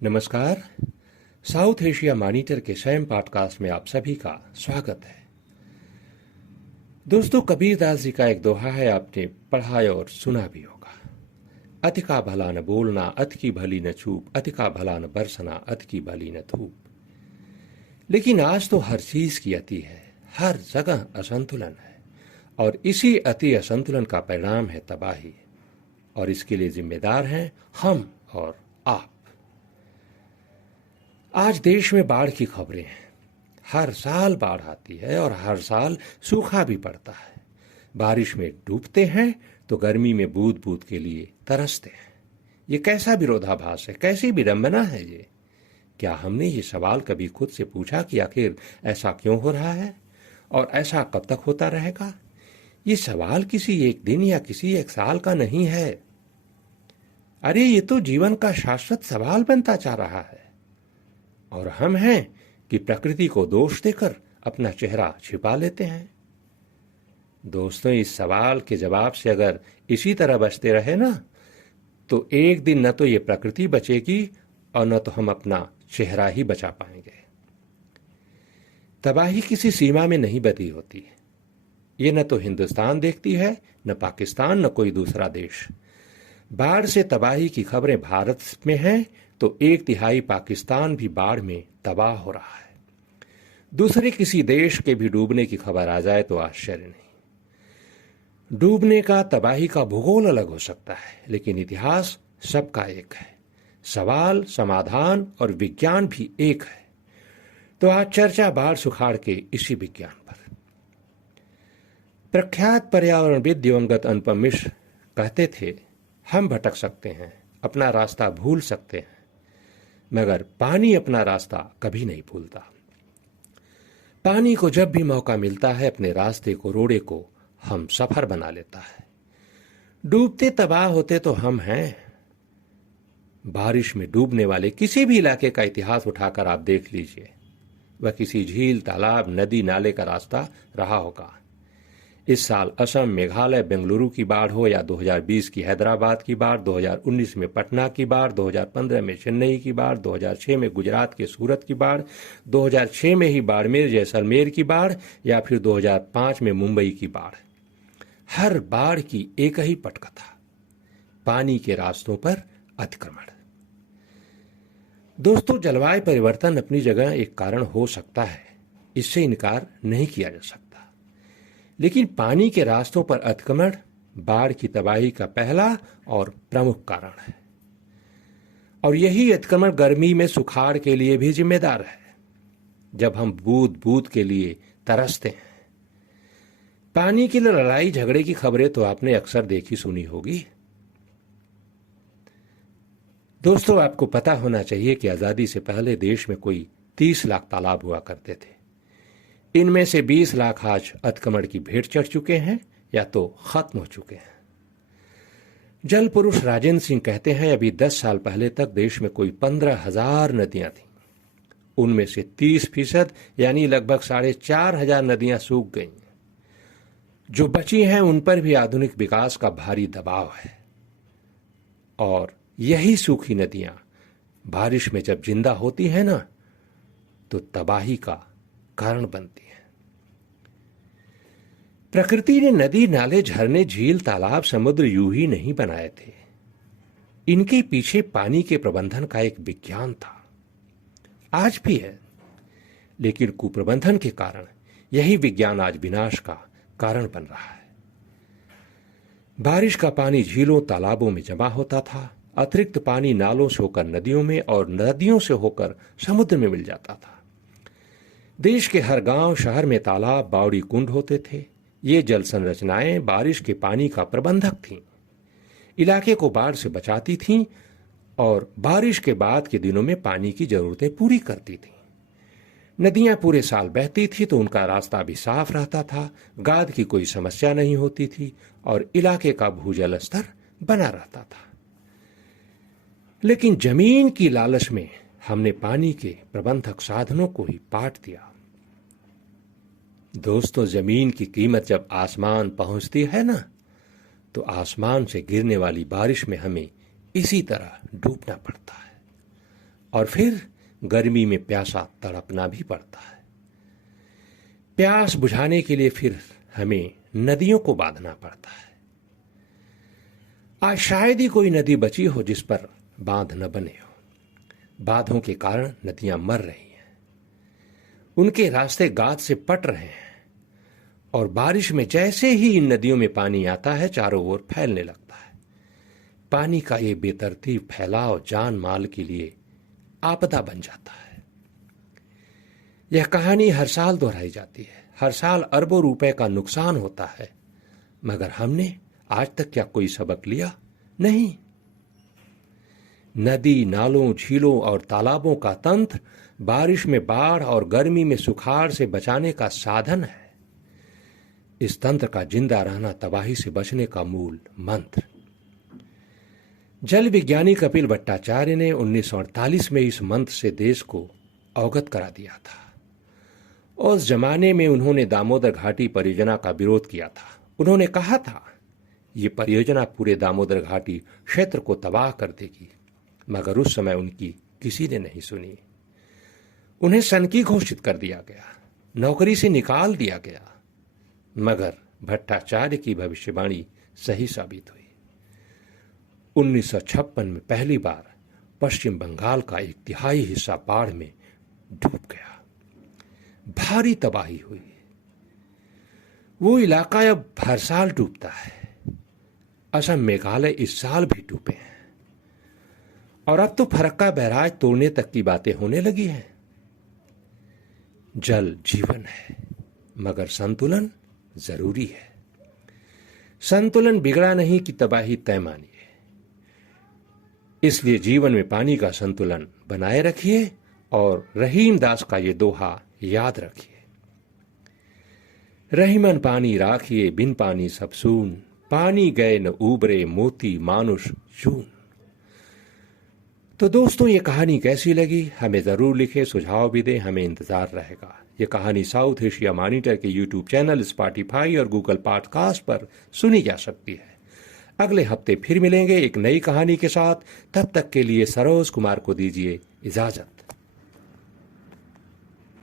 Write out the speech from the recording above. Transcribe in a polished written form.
नमस्कार। South Asia monitor के स्वयं पॉडकास्ट में आप सभी का स्वागत है। दोस्तों, कबीरदास जी का एक दोहा है, आपने पढ़ा और सुना भी होगा। अति का भला न बोलना, अति की भली न चूप, अति का भला न बरसना, अति की भली न धूप। लेकिन आज तो हर चीज की अति है, हर जगह असंतुलन है, और इसी अति असंतुलन का परिणाम है तबाही, और इसके लिए जिम्मेदार हैं हम और आप। आज देश में बाढ़ की खबरें हैं। हर साल बाढ़ आती है और हर साल सूखा भी पड़ता है। बारिश में डूबते हैं तो गर्मी में बूंद बूंद के लिए तरसते हैं। ये कैसा विरोधाभास है, कैसी विडंबना है ये। क्या हमने ये सवाल कभी खुद से पूछा कि आखिर ऐसा क्यों हो रहा है और ऐसा कब तक होता रहेगा? ये सवाल किसी एक दिन या किसी एक साल का नहीं है। अरे, ये तो जीवन का शाश्वत सवाल बनता जा रहा है, और हम हैं कि प्रकृति को दोष देकर अपना चेहरा छिपा लेते हैं। दोस्तों, इस सवाल के जवाब से अगर इसी तरह बचते रहे ना, तो एक दिन न तो ये प्रकृति बचेगी और न तो हम अपना चेहरा ही बचा पाएंगे। तबाही किसी सीमा में नहीं बंधी होती। ये न तो हिंदुस्तान देखती है, न पाकिस्तान, न कोई दूसरा देश। बाढ़ से तबाही की खबरें भारत में हैं तो 1/3 पाकिस्तान भी बाढ़ में तबाह हो रहा है। दूसरे किसी देश के भी डूबने की खबर आ जाए तो आश्चर्य नहीं। डूबने का, तबाही का भूगोल अलग हो सकता है, लेकिन इतिहास सबका एक है। सवाल, समाधान और विज्ञान भी एक है। तो आज चर्चा बाढ़ सुखाड़ के इसी विज्ञान पर। प्रख्यात पर्यावरणविद दिवंगत अनुपम मिश्र कहते थे, हम भटक सकते हैं, अपना रास्ता भूल सकते हैं, मगर पानी अपना रास्ता कभी नहीं भूलता। पानी को जब भी मौका मिलता है, अपने रास्ते को, रोड़े को हम सफर बना लेता है। डूबते तबाह होते तो हम हैं। बारिश में डूबने वाले किसी भी इलाके का इतिहास उठाकर आप देख लीजिए, वह किसी झील, तालाब, नदी, नाले का रास्ता रहा होगा। इस साल असम, मेघालय, बेंगलुरु की बाढ़ हो या 2020 की हैदराबाद की बाढ़, 2019 में पटना की बाढ़, 2015 में चेन्नई की बाढ़, 2006 में गुजरात के सूरत की बाढ़, 2006 में ही बाड़मेर, जैसलमेर की बाढ़, या फिर 2005 में मुंबई की बाढ़। हर बाढ़ की एक ही पटकथा, पानी के रास्तों पर अतिक्रमण। दोस्तों, जलवायु परिवर्तन अपनी जगह एक कारण हो सकता है, इससे इनकार नहीं किया जा सकता, लेकिन पानी के रास्तों पर अतिक्रमण बाढ़ की तबाही का पहला और प्रमुख कारण है। और यही अतिक्रमण गर्मी में सुखाड़ के लिए भी जिम्मेदार है, जब हम बूंद बूंद के लिए तरसते हैं। पानी के लिए लड़ाई झगड़े की खबरें तो आपने अक्सर देखी सुनी होगी। दोस्तों, आपको पता होना चाहिए कि आजादी से पहले देश में कोई 30 लाख तालाब हुआ करते थे। इनमें से 20 लाख आज अतिक्रमण की भेंट चढ़ चुके हैं या तो खत्म हो चुके हैं। जल पुरुष राजेंद्र सिंह कहते हैं, अभी 10 साल पहले तक देश में कोई 15,000 नदियां थीं। उनमें से 30% यानी लगभग 4,500 नदियां सूख गईं। जो बची हैं उन पर भी आधुनिक विकास का भारी दबाव है, और यही सूखी नदियां बारिश में जब जिंदा होती हैं ना, तो तबाही का कारण बनती है। प्रकृति ने नदी, नाले, झरने, झील, तालाब, समुद्र यूं ही नहीं बनाए थे। इनके पीछे पानी के प्रबंधन का एक विज्ञान था, आज भी है। लेकिन कुप्रबंधन के कारण यही विज्ञान आज विनाश का कारण बन रहा है। बारिश का पानी झीलों, तालाबों में जमा होता था। अतिरिक्त पानी नालों से होकर नदियों में और नदियों से होकर समुद्र में मिल जाता था। देश के हर गांव, शहर में तालाब, बावड़ी, कुंड होते थे। ये जल संरचनाएं बारिश के पानी का प्रबंधक थीं, इलाके को बाढ़ से बचाती थीं और बारिश के बाद के दिनों में पानी की जरूरतें पूरी करती थीं। नदियां पूरे साल बहती थी तो उनका रास्ता भी साफ रहता था, गाद की कोई समस्या नहीं होती थी और इलाके का भूजल स्तर बना रहता था। लेकिन जमीन की लालच में हमने पानी के प्रबंधक साधनों को ही पाट दिया। दोस्तों, जमीन की कीमत जब आसमान पहुंचती है ना, तो आसमान से गिरने वाली बारिश में हमें इसी तरह डूबना पड़ता है। और फिर गर्मी में प्यासा तड़पना भी पड़ता है। प्यास बुझाने के लिए फिर हमें नदियों को बांधना पड़ता है। आज शायद ही कोई नदी बची हो जिस पर बांध न बने हो। बांधों के कारण नदियां मर रही हैं, उनके रास्ते गाद से पट रहे हैं, और बारिश में जैसे ही इन नदियों में पानी आता है चारों ओर फैलने लगता है। पानी का ये बेतरतीब फैलाव जान माल के लिए आपदा बन जाता है। यह कहानी हर साल दोहराई जाती है, हर साल अरबों रुपए का नुकसान होता है, मगर हमने आज तक क्या कोई सबक लिया? नहीं। नदी, नालों, झीलों और तालाबों का तंत्र बारिश में बाढ़ और गर्मी में सुखाड़ से बचाने का साधन है। इस तंत्र का जिंदा रहना तबाही से बचने का मूल मंत्र। जल विज्ञानी कपिल भट्टाचार्य ने 1948 में इस मंत्र से देश को अवगत करा दिया था। उस जमाने में उन्होंने दामोदर घाटी परियोजना का विरोध किया था। उन्होंने कहा था ये परियोजना पूरे दामोदर घाटी क्षेत्र को तबाह कर देगी, मगर उस समय उनकी किसी ने नहीं सुनी। उन्हें सनकी घोषित कर दिया गया, नौकरी से निकाल दिया गया, मगर भट्टाचार्य की भविष्यवाणी सही साबित हुई। 1956 में पहली बार पश्चिम बंगाल का 1/3 हिस्सा बाढ़ में डूब गया। भारी तबाही हुई। वो इलाका अब हर साल डूबता है। असम, मेघालय इस साल भी डूबे हैं, और अब तो फरक्का बैराज तोड़ने तक की बातें होने लगी हैं। जल जीवन है, मगर संतुलन जरूरी है। संतुलन बिगड़ा नहीं कि तबाही तय मानिए। इसलिए जीवन में पानी का संतुलन बनाए रखिए और रहीम दास का ये दोहा याद रखिए। रहीमन पानी राखिए, बिन पानी सब सून, पानी गए न उबरे मोती मानुष चून। तो दोस्तों, ये कहानी कैसी लगी हमें जरूर लिखें, सुझाव भी दें, हमें इंतजार रहेगा। ये कहानी साउथ एशिया मॉनिटर के यूट्यूब चैनल, स्पॉटिफाई और गूगल पॉडकास्ट पर सुनी जा सकती है। अगले हफ्ते फिर मिलेंगे एक नई कहानी के साथ। तब तक के लिए सरोज कुमार को दीजिए इजाजत।